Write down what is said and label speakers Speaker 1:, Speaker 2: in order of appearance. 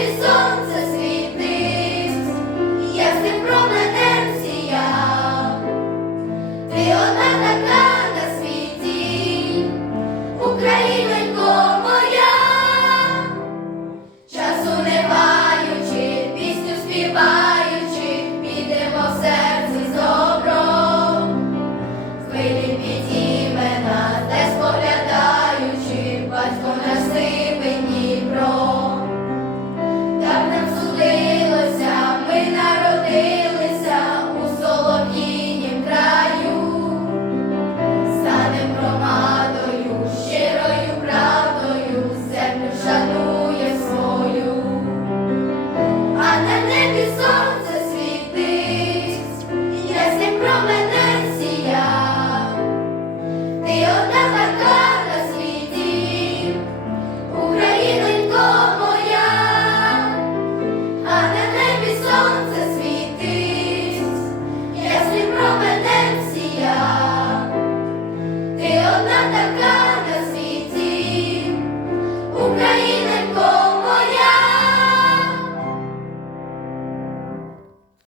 Speaker 1: Ele Let them go.